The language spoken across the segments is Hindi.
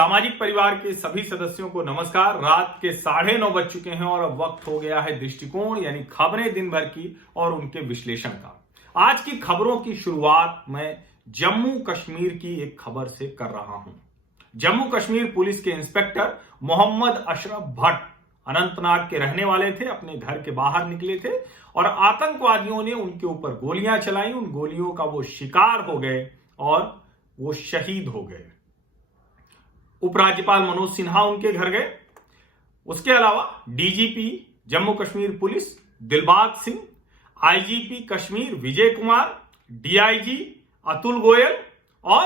सामाजिक परिवार के सभी सदस्यों को नमस्कार। रात के 9:30 बज चुके हैं और अब वक्त हो गया है दृष्टिकोण यानी खबरें दिन भर की और उनके विश्लेषण का। आज की खबरों की शुरुआत मैं जम्मू कश्मीर की एक खबर से कर रहा हूं। जम्मू कश्मीर पुलिस के इंस्पेक्टर मोहम्मद अशरफ भट्ट अनंतनाग के रहने वाले थे। अपने घर के बाहर निकले थे और आतंकवादियों ने उनके ऊपर गोलियां चलाई। उन गोलियों का वो शिकार हो गए और वो शहीद हो गए। उपराज्यपाल मनोज सिन्हा उनके घर गए। उसके अलावा DGP Jammu Kashmir police Dilbag Singh, IGP Kashmir Vijay Kumar, DIG Atul Goyal और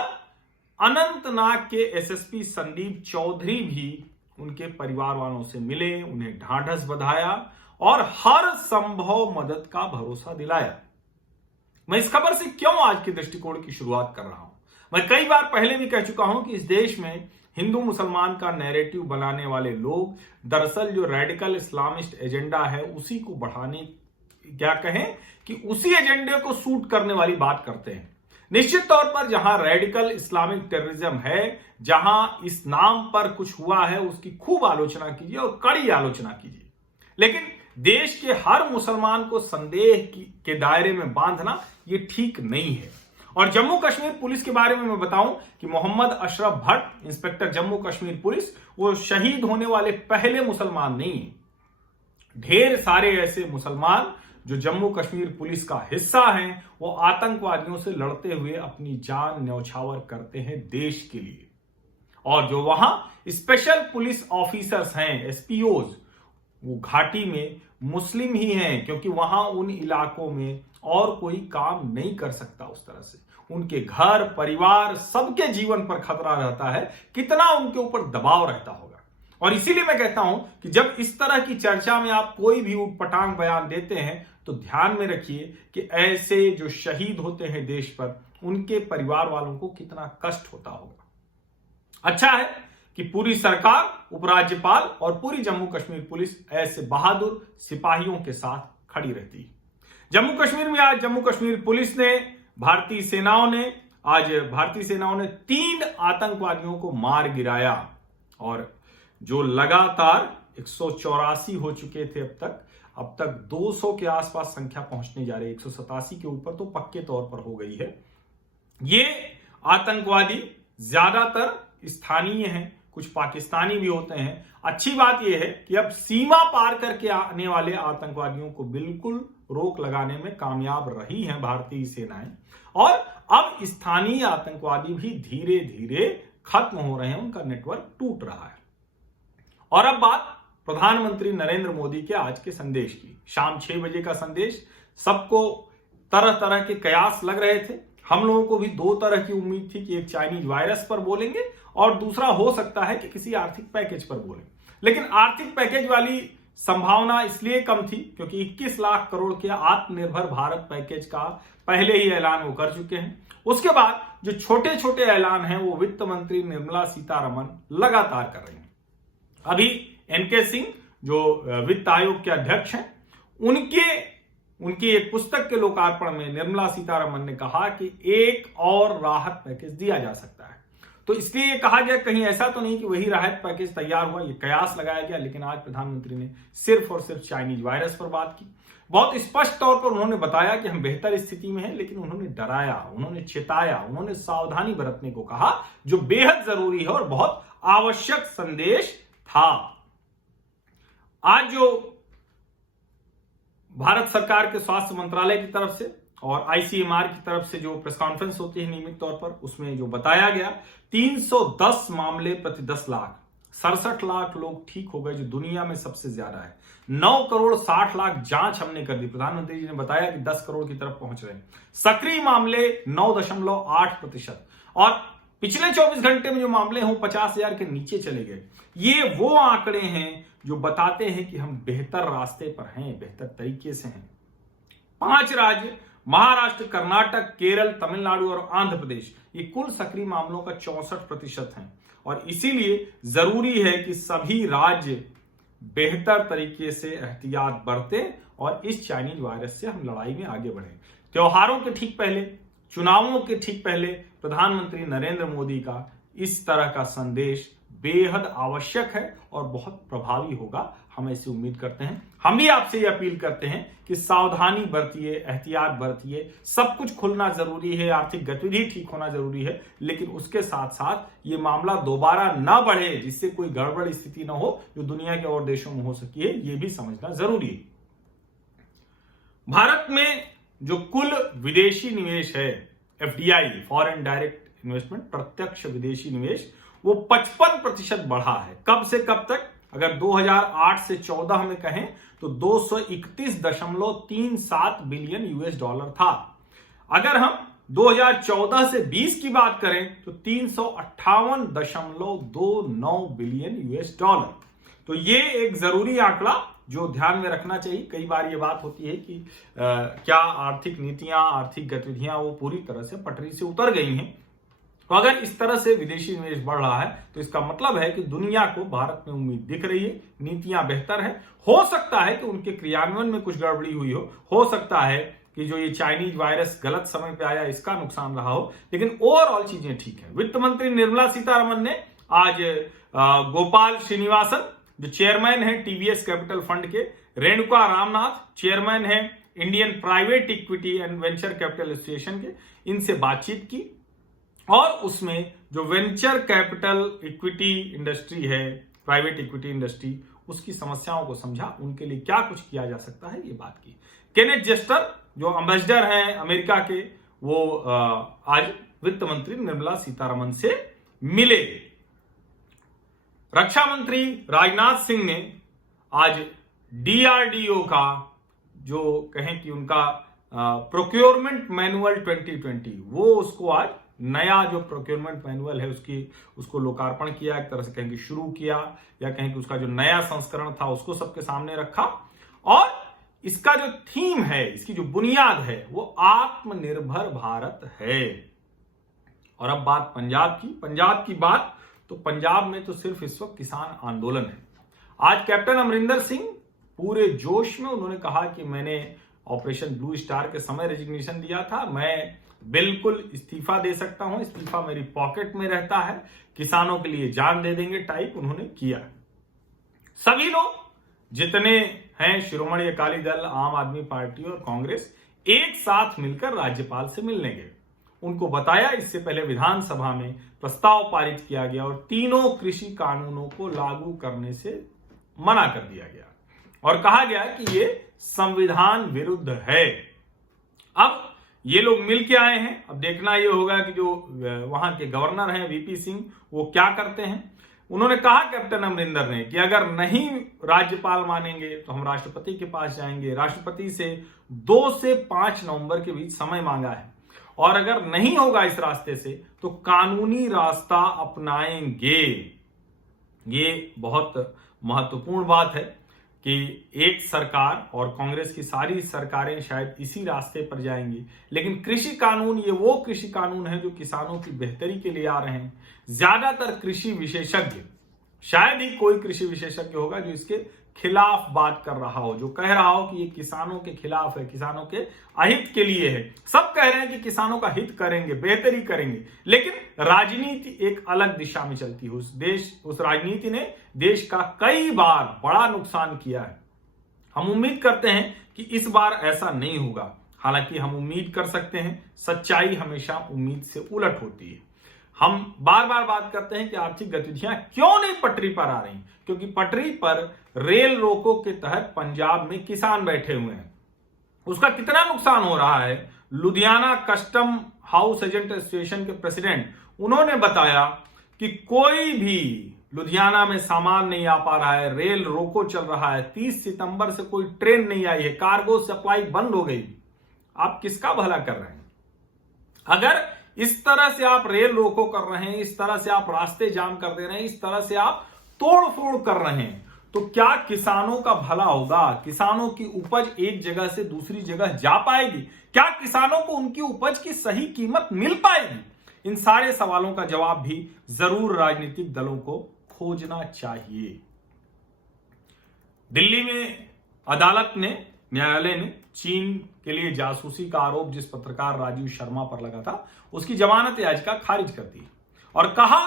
अनंतनाग के एसएसपी संदीप चौधरी भी उनके परिवार वालों से मिले, उन्हें ढांढस बंधाया और हर संभव मदद का भरोसा दिलाया। मैं इस खबर से क्यों आज के दृष्टिकोण की शुरुआत कर रहा हूं? मैं कई बार पहले भी कह चुका हूं कि इस देश में हिंदू मुसलमान का नैरेटिव बनाने वाले लोग दरअसल जो रेडिकल इस्लामिस्ट एजेंडा है उसी को बढ़ाने, क्या कहें कि उसी एजेंडे को सूट करने वाली बात करते हैं। निश्चित तौर पर जहां रेडिकल इस्लामिक टेररिज्म है, जहां इस नाम पर कुछ हुआ है, उसकी खूब आलोचना कीजिए और कड़ी आलोचना कीजिए, लेकिन देश के हर मुसलमान को संदेह के दायरे में बांधना यह ठीक नहीं है। और जम्मू कश्मीर पुलिस के बारे में मैं बताऊं कि मोहम्मद अशरफ भट्ट इंस्पेक्टर जम्मू कश्मीर पुलिस वो शहीद होने वाले पहले मुसलमान नहीं है। ढेर सारे ऐसे मुसलमान जो जम्मू कश्मीर पुलिस का हिस्सा हैं, वो आतंकवादियों से लड़ते हुए अपनी जान न्यौछावर करते हैं देश के लिए। और जो वहां स्पेशल पुलिस ऑफिसर्स हैं, एसपीओज, वो घाटी में मुस्लिम ही हैं, क्योंकि वहां उन इलाकों में और कोई काम नहीं कर सकता उस तरह से। उनके घर परिवार सबके जीवन पर खतरा रहता है, कितना उनके ऊपर दबाव रहता होगा। और इसीलिए मैं कहता हूं कि जब इस तरह की चर्चा में आप कोई भी उटपटांग बयान देते हैं तो ध्यान में रखिए कि ऐसे जो शहीद होते हैं देश पर, उनके परिवार वालों को कितना कष्ट होता होगा। अच्छा है कि पूरी सरकार, उपराज्यपाल और पूरी जम्मू कश्मीर पुलिस ऐसे बहादुर सिपाहियों के साथ खड़ी रहती है। जम्मू कश्मीर में आज जम्मू कश्मीर पुलिस ने, भारतीय सेनाओं ने 3 आतंकवादियों को मार गिराया और जो लगातार 184 हो चुके थे अब तक 200 के आसपास संख्या पहुंचने जा रही है। 187 के ऊपर तो पक्के तौर पर हो गई है। ये आतंकवादी ज्यादातर स्थानीय हैं, कुछ पाकिस्तानी भी होते हैं। अच्छी बात यह है कि अब सीमा पार करके आने वाले आतंकवादियों को बिल्कुल रोक लगाने में कामयाब रही हैं भारतीय सेनाएं, और अब स्थानीय आतंकवादी भी धीरे धीरे खत्म हो रहे हैं, उनका नेटवर्क टूट रहा है। और अब बात प्रधानमंत्री नरेंद्र मोदी के आज के संदेश की। शाम 6 बजे का संदेश, सबको तरह तरह के कयास लग रहे थे। हम लोगों को भी 2 तरह की उम्मीद थी कि एक चाइनीज वायरस पर बोलेंगे और दूसरा हो सकता है कि किसी आर्थिक पैकेज पर बोलें। लेकिन आर्थिक पैकेज वाली संभावना इसलिए कम थी क्योंकि 21 लाख करोड़ के आत्मनिर्भर भारत पैकेज का पहले ही ऐलान वो कर चुके हैं। उसके बाद जो छोटे छोटे ऐलान हैं वो वित्त मंत्री निर्मला सीतारमण लगातार कर रही हैं। अभी एनके सिंह जो वित्त आयोग के अध्यक्ष हैं, उनकी एक पुस्तक के लोकार्पण में निर्मला सीतारमण ने कहा कि एक और राहत पैकेज दिया जा सकता है। तो इसलिए ये कहा गया, कहीं ऐसा तो नहीं कि वही राहत पैकेज तैयार हुआ, ये कयास लगाया गया। लेकिन आज प्रधानमंत्री ने सिर्फ और सिर्फ चाइनीज वायरस पर बात की। बहुत स्पष्ट तौर पर उन्होंने बताया कि हम बेहतर स्थिति में हैं, लेकिन उन्होंने डराया, उन्होंने चेताया, उन्होंने सावधानी बरतने को कहा, जो बेहद जरूरी है और बहुत आवश्यक संदेश था। आज जो भारत सरकार के स्वास्थ्य मंत्रालय की तरफ से और आईसीएमआर की तरफ से जो प्रेस कॉन्फ्रेंस होती है नियमित तौर पर, उसमें जो बताया गया 310 मामले प्रति 10 लाख, 67 लाख लोग ठीक हो गए, जो दुनिया में सबसे ज्यादा है। 9 करोड़ 60 लाख जांच हमने कर दी। प्रधानमंत्री जी ने बताया कि 10 करोड़ की तरफ पहुंच रहे हैं। सक्रिय मामले 9.8% और पिछले 24 घंटे में जो मामले हैं वो 50,000 के नीचे चले गए। ये वो आंकड़े हैं जो बताते हैं कि हम बेहतर रास्ते पर हैं, बेहतर तरीके से हैं। 5 राज्य, महाराष्ट्र, कर्नाटक, केरल, तमिलनाडु और आंध्र प्रदेश, ये कुल सक्रिय मामलों का 64% हैं। और इसीलिए जरूरी है कि सभी राज्य बेहतर तरीके से एहतियात बरतें और इस चाइनीज वायरस से हम लड़ाई में आगे बढ़ें। त्योहारों के ठीक पहले, चुनावों के ठीक पहले प्रधानमंत्री नरेंद्र मोदी का इस तरह का संदेश बेहद आवश्यक है और बहुत प्रभावी होगा, हम ऐसी उम्मीद करते हैं। हम भी आपसे ये अपील करते हैं कि सावधानी बरतिए, एहतियात बरतिए। सब कुछ खुलना जरूरी है, आर्थिक गतिविधि ठीक होना जरूरी है, लेकिन उसके साथ साथ ये मामला दोबारा ना बढ़े, जिससे कोई गड़बड़ स्थिति ना हो जो दुनिया के और देशों में हो सकी है, ये भी समझना जरूरी है। भारत में जो कुल विदेशी निवेश है, FDI, फॉरेन डायरेक्ट इन्वेस्टमेंट, प्रत्यक्ष विदेशी निवेश, वो 55% बढ़ा है। कब से कब तक? अगर 2008 से 14 में कहें तो 231.37 बिलियन US डॉलर था। अगर हम 2014 से 20 की बात करें तो 358.29 बिलियन US डॉलर। तो ये एक जरूरी आंकड़ा जो ध्यान में रखना चाहिए। कई बार ये बात होती है कि क्या आर्थिक नीतियां, आर्थिक गतिविधियां वो पूरी तरह से पटरी से उतर गई हैं। तो अगर इस तरह से विदेशी निवेश बढ़ रहा है तो इसका मतलब है कि दुनिया को भारत में उम्मीद दिख रही है, नीतियां बेहतर है। हो सकता है कि उनके क्रियान्वयन में कुछ गड़बड़ी हुई हो सकता है कि जो ये चाइनीज वायरस गलत समय पे आया इसका नुकसान रहा हो, लेकिन ओवरऑल चीजें ठीक है। वित्त मंत्री निर्मला सीतारमण ने आज गोपाल श्रीनिवासन जो चेयरमैन है टीवीएस कैपिटल फंड के, रेणुका रामनाथ चेयरमैन है Indian private equity and venture capital association के, इनसे बातचीत की और उसमें जो वेंचर कैपिटल इक्विटी इंडस्ट्री है, प्राइवेट इक्विटी इंडस्ट्री, उसकी समस्याओं को समझा, उनके लिए क्या कुछ किया जा सकता है ये बात की। केनेथ जेस्टर जो एम्बेसडर हैं अमेरिका के, वो आज वित्त मंत्री निर्मला सीतारमण से मिले। रक्षा मंत्री राजनाथ सिंह ने आज DRDO का जो कहें कि उनका प्रोक्योरमेंट मैनुअल 2020, वो उसको आज नया जो प्रोक्योरमेंट मैनुअल है उसको लोकार्पण किया, एक तरह से कहें कि शुरू किया, या कहें कि उसका जो नया संस्करण था उसको सबके सामने रखा। और इसका जो थीम है, इसकी जो बुनियाद है, वो आत्मनिर्भर भारत है। और अब बात पंजाब की बात, तो पंजाब में तो सिर्फ इस वक्त किसान आंदोलन है। आज कैप्टन अमरिंदर सिंह पूरे जोश में उन्होंने कहा कि मैंने ऑपरेशन ब्लू स्टार के समय रेजिग्नेशन दिया था, मैं बिल्कुल इस्तीफा दे सकता हूं, इस्तीफा मेरी पॉकेट में रहता है, किसानों के लिए जान दे देंगे टाइप उन्होंने किया। सभी लोग जितने हैं, शिरोमणि अकाली दल, आम आदमी पार्टी और कांग्रेस, एक साथ मिलकर राज्यपाल से मिलने गए। उनको बताया, इससे पहले विधानसभा में प्रस्ताव पारित किया गया और तीनों कृषि कानूनों को लागू करने से मना कर दिया गया और कहा गया कि ये संविधान विरुद्ध है। अब ये लोग मिल के आए हैं, अब देखना ये होगा कि जो वहां के गवर्नर हैं VP सिंह, वो क्या करते हैं। उन्होंने कहा कैप्टन अमरिंदर ने कि अगर नहीं राज्यपाल मानेंगे तो हम राष्ट्रपति के पास जाएंगे। राष्ट्रपति से 2 से 5 नवंबर के बीच समय मांगा है और अगर नहीं होगा इस रास्ते से तो कानूनी रास्ता अपनाएंगे। ये बहुत महत्वपूर्ण बात है कि एक सरकार और कांग्रेस की सारी सरकारें शायद इसी रास्ते पर जाएंगी, लेकिन कृषि कानून, ये वो कृषि कानून है जो किसानों की बेहतरी के लिए आ रहे हैं। ज्यादातर कृषि विशेषज्ञ, शायद ही कोई कृषि विशेषज्ञ होगा जो इसके खिलाफ बात कर रहा हो, जो कह रहा हो कि ये किसानों के खिलाफ है, किसानों के अहित के लिए है। सब कह रहे हैं कि किसानों का हित करेंगे, बेहतरी करेंगे, लेकिन राजनीति एक अलग दिशा में चलती है। उस राजनीति ने देश का कई बार बड़ा नुकसान किया है। हम उम्मीद करते हैं कि इस बार ऐसा नहीं होगा। हालांकि हम उम्मीद कर सकते हैं, सच्चाई हमेशा उम्मीद से उलट होती है। हम बार बार बात करते हैं कि आर्थिक गतिविधियां क्यों नहीं पटरी पर आ रही, क्योंकि पटरी पर रेल रोको के तहत पंजाब में किसान बैठे हुए हैं। उसका कितना नुकसान हो रहा है, Ludhiana custom house agent association के प्रेसिडेंट, उन्होंने बताया कि कोई भी लुधियाना में सामान नहीं आ पा रहा है, रेल रोको चल रहा है, 30 सितंबर से कोई ट्रेन नहीं आई है, कार्गो सप्लाई बंद हो गई। आप किसका भला कर रहे हैं? अगर इस तरह से आप रेल रोको कर रहे हैं, इस तरह से आप रास्ते जाम कर दे रहे हैं, इस तरह से आप तोड़ फोड़ कर रहे हैं, तो क्या किसानों का भला होगा? किसानों की उपज एक जगह से दूसरी जगह जा पाएगी? क्या किसानों को उनकी उपज की सही कीमत मिल पाएगी? इन सारे सवालों का जवाब भी जरूर राजनीतिक दलों को खोजना चाहिए। दिल्ली में न्यायालय ने चीन के लिए जासूसी का आरोप जिस पत्रकार राजीव शर्मा पर लगा था, उसकी जमानत याचिका खारिज कर दी और कहा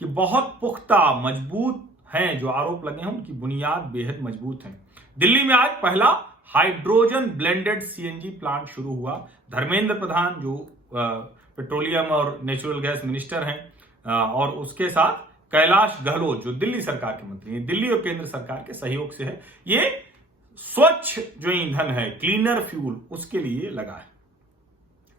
कि बहुत पुख्ता मजबूत हैं, जो आरोप लगे हैं उनकी बुनियाद बेहद मजबूत है। दिल्ली में आज पहला हाइड्रोजन ब्लेंडेड सीएनजी प्लांट शुरू हुआ। धर्मेंद्र प्रधान जो पेट्रोलियम और नेचुरल गैस मिनिस्टर हैं और उसके साथ कैलाश गहलोत जो दिल्ली सरकार के मंत्री हैं, दिल्ली और केंद्र सरकार के सहयोग से है। ये स्वच्छ जो ईंधन है, क्लीनर फ्यूल, उसके लिए लगा है।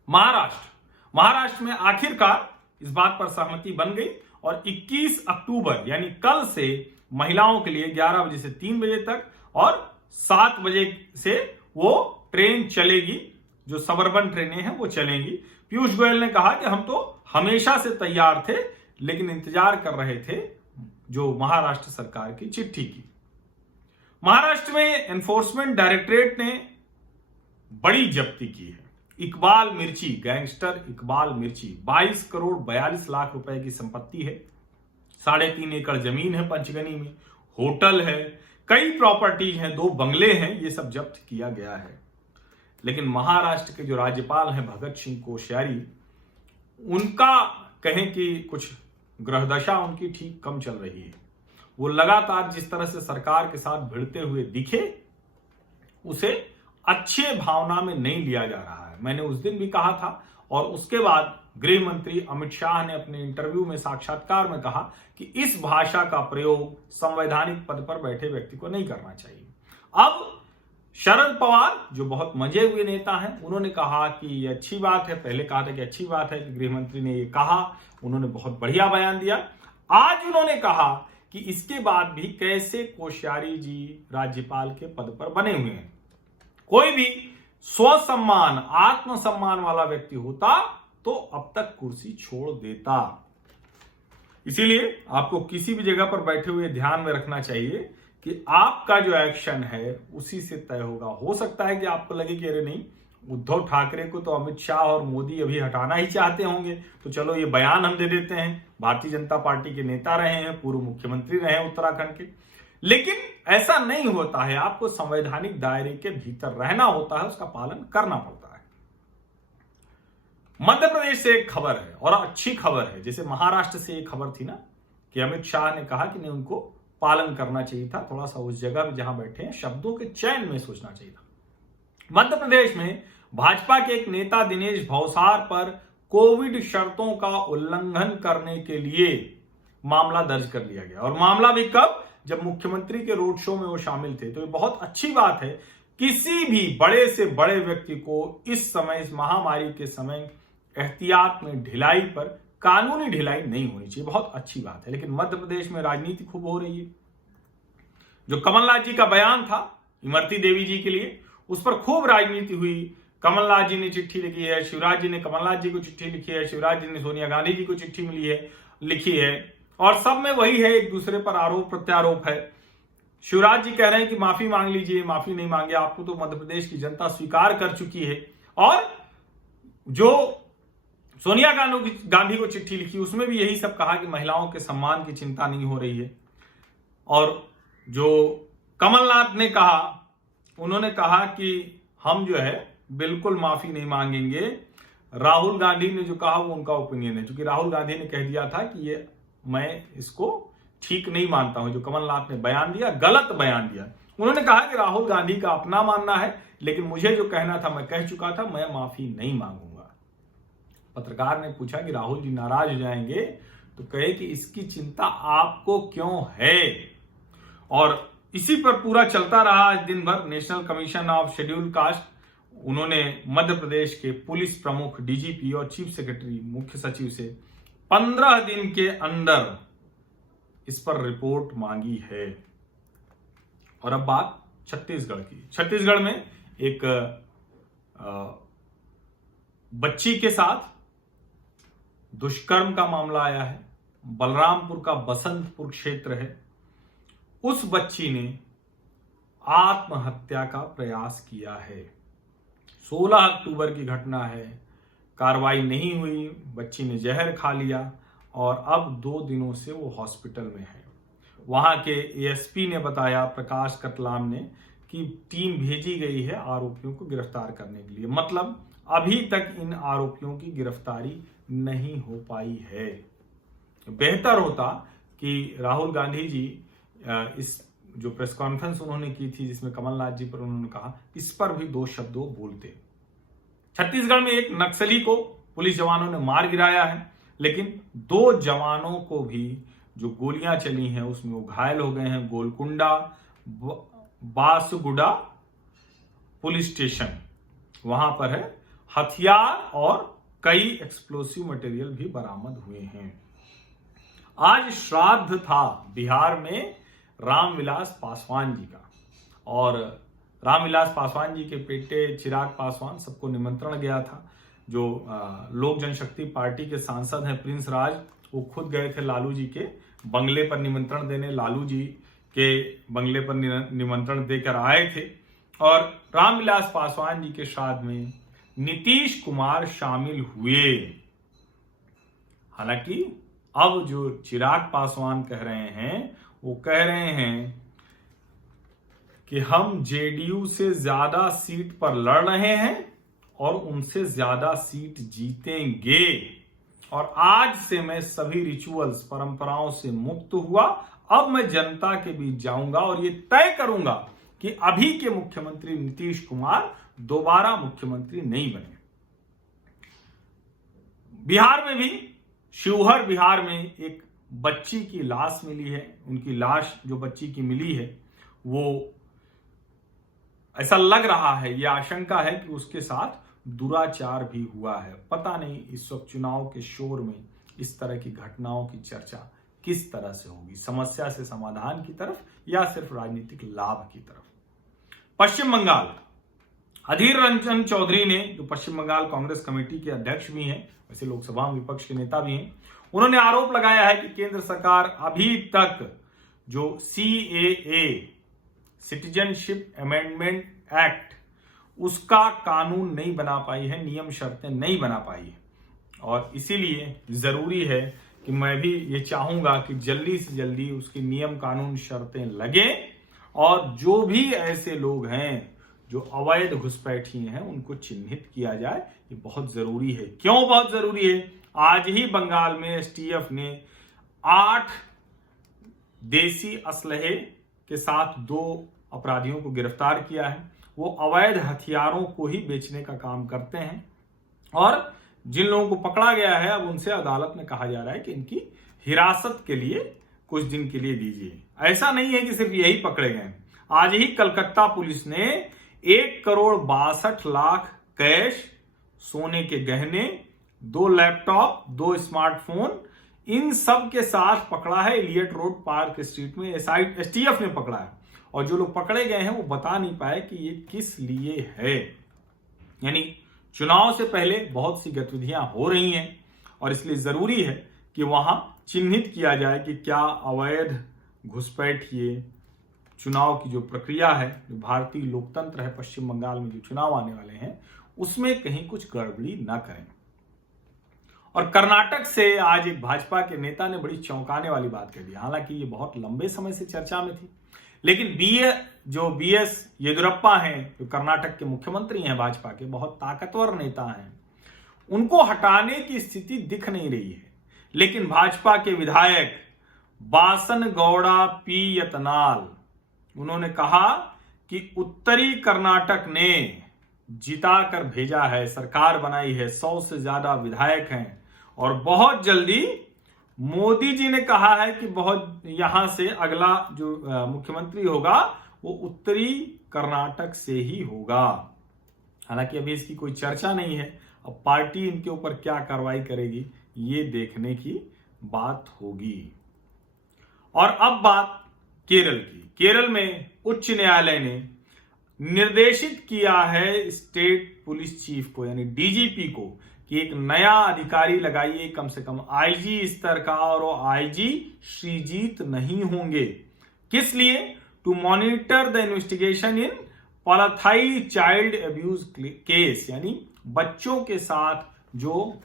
महाराष्ट्र में आखिरकार इस बात पर सहमति बन गई और 21 अक्टूबर यानी कल से महिलाओं के लिए 11 बजे से 3 बजे तक और 7 बजे से वो ट्रेन चलेगी, जो सबअर्बन ट्रेनें हैं वो चलेंगी। पीयूष गोयल ने कहा कि हम तो हमेशा से तैयार थे, लेकिन इंतजार कर रहे थे जो महाराष्ट्र सरकार की चिट्ठी की। महाराष्ट्र में एनफोर्समेंट डायरेक्टरेट ने बड़ी जब्ती की है। इकबाल मिर्ची, गैंगस्टर इकबाल मिर्ची, 22 करोड़ 42 लाख रुपए की संपत्ति है, 3.5 एकड़ जमीन है पंचगनी में, होटल है, कई प्रॉपर्टीज हैं, 2 बंगले हैं, ये सब जब्त किया गया है। लेकिन महाराष्ट्र के जो राज्यपाल हैं भगत सिंह कोश्यारी, उनका कहें कि कुछ ग्रहदशा उनकी ठीक कम चल रही है। वो लगातार जिस तरह से सरकार के साथ भिड़ते हुए दिखे, उसे अच्छे भावना में नहीं लिया जा रहा है। मैंने उस दिन भी कहा था और उसके बाद गृह मंत्री अमित शाह ने अपने इंटरव्यू में साक्षात्कार में कहा कि इस भाषा का प्रयोग संवैधानिक पद पर बैठे व्यक्ति को नहीं करना चाहिए। अब शरद पवार जो बहुत मंजे हुए नेता हैं, उन्होंने कहा कि ये अच्छी बात है। पहले कहा था कि अच्छी बात है कि गृह मंत्री ने ये कहा, उन्होंने बहुत बढ़िया बयान दिया। आज उन्होंने कहा कि इसके बाद भी कैसे कोश्यारी जी राज्यपाल के पद पर बने हुए हैं। कोई भी स्वसम्मान, आत्मसम्मान वाला व्यक्ति होता तो अब तक कुर्सी छोड़ देता। इसीलिए आपको किसी भी जगह पर बैठे हुए ध्यान में रखना चाहिए कि आपका जो एक्शन है उसी से तय होगा। हो सकता है कि आपको लगे कि अरे नहीं, उद्धव ठाकरे को तो अमित शाह और मोदी अभी हटाना ही चाहते होंगे, तो चलो ये बयान हम दे देते हैं। भारतीय जनता पार्टी के नेता रहे हैं, पूर्व मुख्यमंत्री रहे हैं उत्तराखंड के। लेकिन ऐसा नहीं होता है, आपको संवैधानिक दायरे के भीतर रहना होता है, उसका पालन करना पड़ता है। मध्य प्रदेश से एक खबर है और अच्छी खबर है। जैसे महाराष्ट्र से एक खबर थी ना कि अमित शाह ने कहा कि नहीं, उनको पालन करना चाहिए था, थोड़ा सा उस जगह जहां बैठे हैं शब्दों के चयन में सोचना चाहिए था। मध्य प्रदेश में भाजपा के एक नेता दिनेश भौसार पर कोविड शर्तों का उल्लंघन करने के लिए मामला दर्ज कर लिया गया। और मामला भी कब? जब मुख्यमंत्री के रोड शो में वो शामिल थे। तो ये बहुत अच्छी बात है। किसी भी बड़े से बड़े व्यक्ति को इस समय, इस महामारी के समय, एहतियात में ढिलाई पर कानूनी ढिलाई नहीं होनी चाहिए, बहुत अच्छी बात है। लेकिन मध्य प्रदेश में राजनीति खूब हो रही है। जो कमलनाथ जी का बयान था इमरती देवी जी के लिए, उस पर खूब राजनीति हुई। कमलनाथ जी ने चिट्ठी लिखी है, शिवराज जी ने कमलनाथ जी को चिट्ठी लिखी है, शिवराज जी ने सोनिया गांधी जी को चिट्ठी लिखी है और सब में वही है, एक दूसरे पर आरोप प्रत्यारोप है। शिवराज जी कह रहे हैं कि माफी मांग लीजिए, माफी नहीं मांगे, आपको तो मध्य प्रदेश की जनता स्वीकार कर चुकी है। और जो सोनिया गांधी को चिट्ठी लिखी उसमें भी यही सब कहा कि महिलाओं के सम्मान की चिंता नहीं हो रही है। और जो कमलनाथ ने कहा, उन्होंने कहा कि हम जो है बिल्कुल माफी नहीं मांगेंगे। राहुल गांधी ने जो कहा वो उनका ओपिनियन है, क्योंकि राहुल गांधी ने कह दिया था कि ये मैं इसको ठीक नहीं मानता हूं, जो कमलनाथ ने बयान दिया गलत बयान दिया। उन्होंने कहा कि राहुल गांधी का अपना मानना है, लेकिन मुझे जो कहना था मैं कह चुका था, मैं माफी नहीं मांगूंगा। पत्रकार ने पूछा कि राहुल जी नाराज हो जाएंगे, तो कहे कि इसकी चिंता आपको क्यों है। और इसी पर पूरा चलता रहा आज दिन भर। National commission of scheduled caste, उन्होंने मध्य प्रदेश के पुलिस प्रमुख, डीजीपी और चीफ सेक्रेटरी, मुख्य सचिव से 15 दिन के अंदर इस पर रिपोर्ट मांगी है। और अब बात छत्तीसगढ़ की। छत्तीसगढ़ में एक बच्ची के साथ दुष्कर्म का मामला आया है। बलरामपुर का बसंतपुर क्षेत्र है। उस बच्ची ने आत्महत्या का प्रयास किया है। 16 अक्टूबर की घटना है। कार्रवाई नहीं हुई, बच्ची ने जहर खा लिया और अब 2 दिनों से वो हॉस्पिटल में है। वहां के एएसपी ने बताया, प्रकाश कतलाम ने, कि टीम भेजी गई है आरोपियों को गिरफ्तार करने के लिए। मतलब अभी तक इन आरोपियों की गिरफ्तारी नहीं हो पाई है। बेहतर होता कि राहुल गांधी जी इस जो प्रेस कॉन्फ्रेंस उन्होंने की थी जिसमें कमलनाथ जी पर उन्होंने कहा, इस पर भी 2 शब्द वो बोलते। छत्तीसगढ़ में एक नक्सली को पुलिस जवानों ने मार गिराया है, लेकिन 2 जवानों को भी जो गोलियां चली हैं उसमें वो घायल हो गए हैं। गोलकुंडा बासगुडा पुलिस स्टेशन वहां पर है, हथियार और कई एक्सप्लोसिव मटेरियल भी बरामद हुए हैं। आज श्राद्ध था बिहार में रामविलास पासवान जी का, और रामविलास पासवान जी के बेटे चिराग पासवान सबको निमंत्रण गया था। जो लोक जनशक्ति पार्टी के सांसद हैं प्रिंस राज, वो खुद गए थे लालू जी के बंगले पर निमंत्रण देने, लालू जी के बंगले पर निमंत्रण देकर आए थे। और रामविलास पासवान जी के श्राद्ध में नीतीश कुमार शामिल हुए। हालांकि अब जो चिराग पासवान कह रहे हैं, वो कह रहे हैं कि हम जेडीयू से ज्यादा सीट पर लड़ रहे हैं और उनसे ज्यादा सीट जीतेंगे, और आज से मैं सभी रिचुअल्स परंपराओं से मुक्त हुआ। अब मैं जनता के बीच जाऊंगा और ये तय करूंगा कि अभी के मुख्यमंत्री नीतीश कुमार दोबारा मुख्यमंत्री नहीं बने। बिहार में भी, शिवहर बिहार में एक बच्ची की लाश मिली है। उनकी लाश जो बच्ची की मिली है, वो ऐसा लग रहा है, यह आशंका है कि उसके साथ दुराचार भी हुआ है। पता नहीं इस वक्त चुनाव के शोर में इस तरह की घटनाओं की चर्चा किस तरह से होगी, समस्या से समाधान की तरफ या सिर्फ राजनीतिक लाभ की तरफ। पश्चिम बंगाल, अधीर रंजन चौधरी ने, जो पश्चिम बंगाल कांग्रेस कमेटी के अध्यक्ष भी हैं, वैसे लोकसभा में विपक्ष के नेता भी हैं, उन्होंने आरोप लगाया है कि केंद्र सरकार अभी तक जो CAA सिटीजनशिप अमेंडमेंट एक्ट, उसका कानून नहीं बना पाई है, नियम शर्तें नहीं बना पाई है। और इसीलिए जरूरी है कि मैं भी ये चाहूंगा कि जल्दी से जल्दी उसकी नियम कानून शर्तें लगे, और जो भी ऐसे लोग हैं जो अवैध घुसपैठिए हैं उनको चिन्हित किया जाए। ये बहुत जरूरी है। क्यों बहुत जरूरी है? आज ही बंगाल में STF ने 8 देसी असलहे के साथ 2 अपराधियों को गिरफ्तार किया है। वो अवैध हथियारों को ही बेचने का काम करते हैं, और जिन लोगों को पकड़ा गया है अब उनसे अदालत में कहा जा रहा है कि इनकी हिरासत के लिए कुछ दिन के लिए दीजिए। ऐसा नहीं है कि सिर्फ यही पकड़े गए। आज ही कलकत्ता पुलिस ने 1,62,00,000 कैश, सोने के गहने, 2 लैपटॉप, 2 स्मार्टफोन, इन सब के साथ पकड़ा है। इलियट रोड पार्क स्ट्रीट में STF ने पकड़ा है, और जो लोग पकड़े गए हैं वो बता नहीं पाए कि ये किस लिए है। यानी चुनाव से पहले बहुत सी गतिविधियां हो रही हैं, और इसलिए जरूरी है कि वहां चिन्हित किया जाए कि क्या अवैध घुसपैठिए, चुनाव की जो प्रक्रिया है, जो भारतीय लोकतंत्र है, पश्चिम बंगाल में जो चुनाव आने वाले हैं, उसमें कहीं कुछ गड़बड़ी ना करें। और कर्नाटक से आज एक भाजपा के नेता ने बड़ी चौंकाने वाली बात कह दी। हालांकि ये बहुत लंबे समय से चर्चा में थी, लेकिन BS येदियुरप्पा हैं, जो कर्नाटक के मुख्यमंत्री हैं भाजपा के, बहुत ताकतवर नेता हैं, उनको हटाने की स्थिति दिख नहीं रही है। लेकिन भाजपा के विधायक बासनगौड़ा P यतनाल, उन्होंने कहा कि उत्तरी कर्नाटक ने जिताकर भेजा है, सरकार बनाई है, 100 से ज्यादा विधायक हैं, और बहुत जल्दी मोदी जी ने कहा है कि बहुत यहां से अगला जो मुख्यमंत्री होगा वो उत्तरी कर्नाटक से ही होगा। हालांकि अभी इसकी कोई चर्चा नहीं है। अब पार्टी इनके ऊपर क्या कार्रवाई करेगी ये देखने की बात होगी। और अब बात केरल की। केरल में उच्च न्यायालय ने निर्देशित किया है स्टेट पुलिस चीफ को, यानी DGP को, कि एक नया अधिकारी लगाइए, कम से कम IG स्तर का, और वो IG श्रीजीत नहीं होंगे। किस लिए? To monitor the investigation in पलाथाई चाइल्ड अब्यूज केस, यानी बच्चों के साथ जो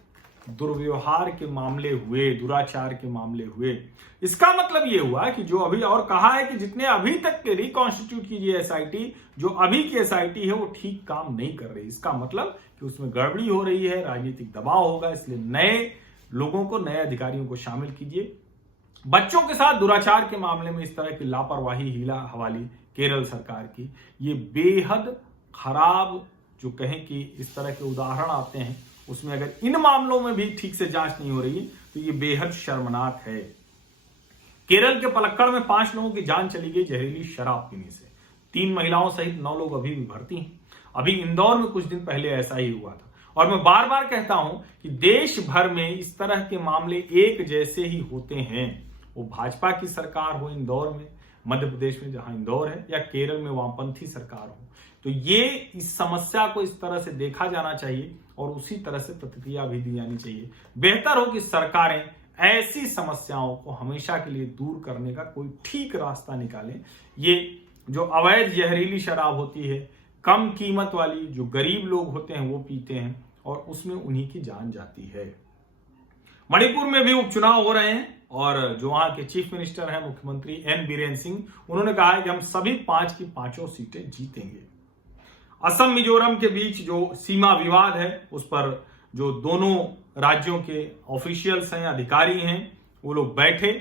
दुर्व्यवहार के मामले हुए, दुराचार के मामले हुए। इसका मतलब यह हुआ कि जो अभी, और कहा है कि जितने अभी तक के रिकॉन्स्टिट्यूट कीजिए SIT, जो अभी की SIT है वो ठीक काम नहीं कर रही। इसका मतलब कि उसमें गड़बड़ी हो रही है, राजनीतिक दबाव होगा, इसलिए नए लोगों को, नए अधिकारियों को शामिल कीजिए। बच्चों के साथ दुराचार के मामले में इस तरह की लापरवाही, हीला हवाली केरल सरकार की, ये बेहद खराब, जो कहें कि इस तरह के उदाहरण आते हैं, उसमें अगर इन मामलों में भी ठीक से जांच नहीं हो रही है तो ये बेहद शर्मनाक है। केरल के पलक्कड़ में 5 लोगों की जान चली गई जहरीली शराब पीने से। 3 महिलाओं सहित 9 लोग अभी भी भर्ती हैं। अभी इंदौर में कुछ दिन पहले ऐसा ही हुआ था। और मैं बार बार कहता हूं कि देश भर में इस तरह के मामले एक जैसे ही होते हैं, वो भाजपा की सरकार हो इंदौर में, मध्य प्रदेश में जहां इंदौर है, या केरल में वामपंथी सरकार हो, तो ये इस समस्या को इस तरह से देखा जाना चाहिए और उसी तरह से प्रतिक्रिया भी दी जानी चाहिए। बेहतर हो कि सरकारें ऐसी समस्याओं को हमेशा के लिए दूर करने का कोई ठीक रास्ता निकालें। ये जो अवैध जहरीली शराब होती है, कम कीमत वाली, जो गरीब लोग होते हैं वो पीते हैं और उसमें उन्हीं की जान जाती है। मणिपुर में भी उपचुनाव हो रहे हैं और जो वहां के चीफ मिनिस्टर हैं, मुख्यमंत्री एन बीरेन सिंह, उन्होंने कहा है कि हम सभी 5 की 5 सीटें जीतेंगे। असम मिजोरम के बीच जो सीमा विवाद है, उस पर जो दोनों राज्यों के ऑफिशियल्स हैं, अधिकारी हैं, वो लोग बैठे।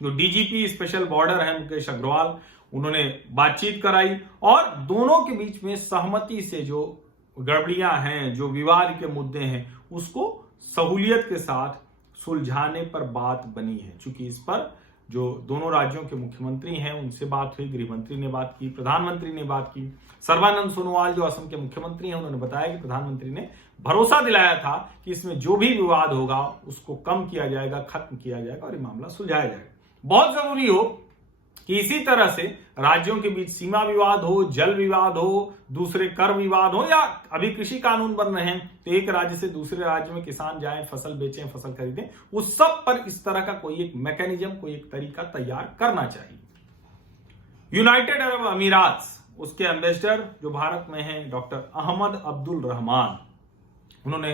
जो डीजीपी स्पेशल बॉर्डर है मुकेश अग्रवाल, उन्होंने बातचीत कराई और दोनों के बीच में सहमति से जो गड़बड़ियां हैं, जो विवाद के मुद्दे हैं, उसको सहूलियत के साथ सुलझाने पर बात बनी है। चूंकि इस पर जो दोनों राज्यों के मुख्यमंत्री हैं उनसे बात हुई, गृह मंत्री ने बात की, प्रधानमंत्री ने बात की। सर्बानंद सोनोवाल जो असम के मुख्यमंत्री हैं, उन्होंने बताया कि प्रधानमंत्री ने भरोसा दिलाया था कि इसमें जो भी विवाद होगा उसको कम किया जाएगा, खत्म किया जाएगा और ये मामला सुलझाया जाएगा। बहुत जरूरी हो कि इसी तरह से राज्यों के बीच सीमा विवाद हो, जल विवाद हो, दूसरे कर विवाद हो, या अभी कृषि कानून बन रहे हैं तो एक राज्य से दूसरे राज्य में किसान जाएं, फसल बेचें, फसल खरीदें, उस सब पर इस तरह का कोई एक मैकेनिज्म, कोई एक तरीका तैयार करना चाहिए। यूनाइटेड अरब अमीरात, उसके एम्बेसडर जो भारत में हैं, डॉक्टर अहमद अब्दुल रहमान, उन्होंने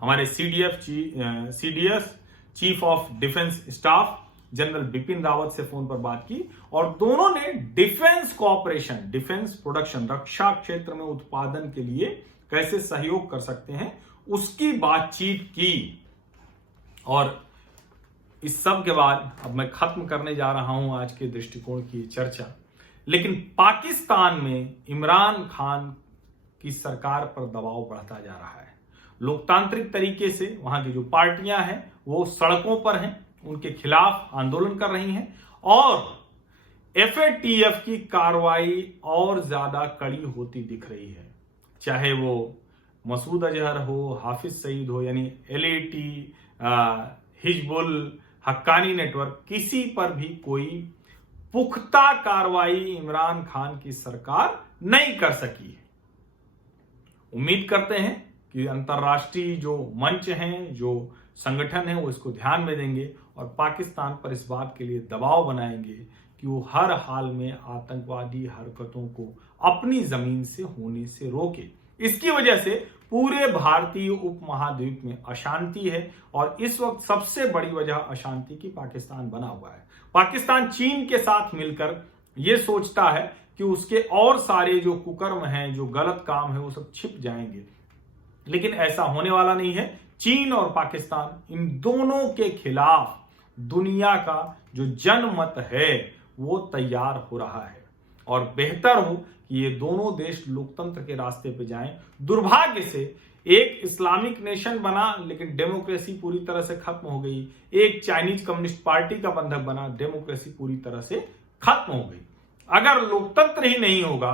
हमारे CDS chief of defence staff general Bipin Rawat से फोन पर बात की और दोनों ने डिफेंस कॉपरेशन, डिफेंस प्रोडक्शन, रक्षा क्षेत्र में उत्पादन के लिए कैसे सहयोग कर सकते हैं, उसकी बातचीत की। और इस सब के बाद अब मैं खत्म करने जा रहा हूं आज के दृष्टिकोण की चर्चा। लेकिन पाकिस्तान में इमरान खान की सरकार पर दबाव बढ़ता जा रहा है। लोकतांत्रिक तरीके से वहां की जो पार्टियां हैं वो सड़कों पर हैं, उनके खिलाफ आंदोलन कर रही हैं और एफएटीएफ की कार्रवाई और ज्यादा कड़ी होती दिख रही है। चाहे वो मसूद अजहर हो, हाफिज सईद हो, यानी एलएटी, हिजबुल, हक्कानी नेटवर्क, किसी पर भी कोई पुख्ता कार्रवाई इमरान खान की सरकार नहीं कर सकी है। उम्मीद करते हैं कि अंतर्राष्ट्रीय जो मंच हैं, जो संगठन है, वो इसको ध्यान में देंगे और पाकिस्तान पर इस बात के लिए दबाव बनाएंगे कि वो हर हाल में आतंकवादी हरकतों को अपनी जमीन से होने से रोके। इसकी वजह से पूरे भारतीय उपमहाद्वीप में अशांति है और इस वक्त सबसे बड़ी वजह अशांति की पाकिस्तान बना हुआ है। पाकिस्तान चीन के साथ मिलकर यह सोचता है कि उसके और सारे जो कुकर्म हैं, जो गलत काम है, वो सब छिप जाएंगे, लेकिन ऐसा होने वाला नहीं है। चीन और पाकिस्तान, इन दोनों के खिलाफ दुनिया का जो जनमत है वो तैयार हो रहा है और बेहतर हो कि ये दोनों देश लोकतंत्र के रास्ते पे जाएं। दुर्भाग्य से एक इस्लामिक नेशन बना लेकिन डेमोक्रेसी पूरी तरह से खत्म हो गई। एक चाइनीज कम्युनिस्ट पार्टी का बंधक बना, डेमोक्रेसी पूरी तरह से खत्म हो गई। अगर लोकतंत्र ही नहीं होगा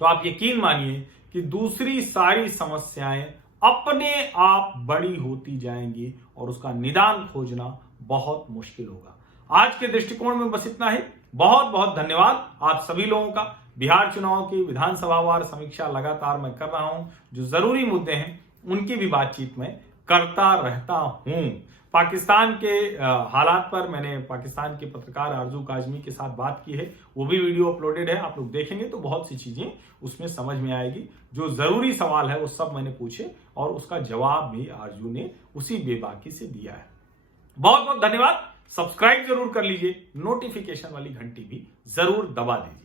तो आप यकीन मानिए कि दूसरी सारी समस्याएं अपने आप बड़ी होती जाएंगी और उसका निदान खोजना बहुत मुश्किल होगा। आज के दृष्टिकोण में बस इतना ही। बहुत बहुत धन्यवाद आप सभी लोगों का। बिहार चुनाव की विधानसभावार समीक्षा लगातार मैं कर रहा हूं। जो जरूरी मुद्दे हैं उनकी भी बातचीत मैं करता रहता हूं। पाकिस्तान के हालात पर मैंने पाकिस्तान के पत्रकार आरजू काजमी के साथ बात की है, वो भी वीडियो अपलोडेड है, आप लोग देखेंगे तो बहुत सी चीजें उसमें समझ में आएगी। जो जरूरी सवाल है वो सब मैंने पूछे और उसका जवाब भी आरजू ने उसी बेबाकी से दिया है। बहुत बहुत धन्यवाद। सब्सक्राइब जरूर कर लीजिए, नोटिफिकेशन वाली घंटी भी जरूर दबा दीजिए।